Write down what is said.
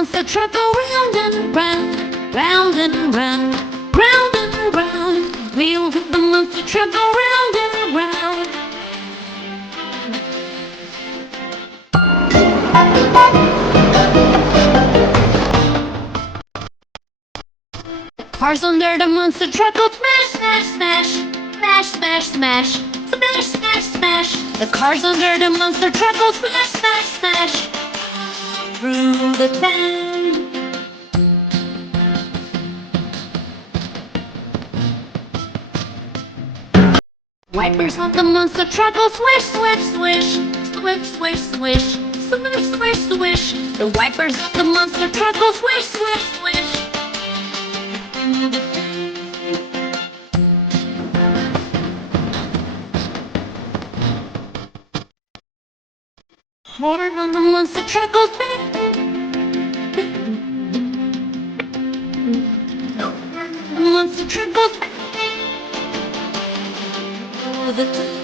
monster truck go round and round, round and round, round and round. Wheels of the monster truck go round and round. Cars under the monster truck go smash, smash, smash, smash, smash, smash, smash, smash, smash. The cars under the monster truck go smash, smash, smash through the town. Wipers on the monster truck go swish, swish, swish, swish, swish, swish, swish, swish, swish. The wipers on the monster truck go swish, swish, swish. Horn on the monster truck goes bang. The monster truck goes bang.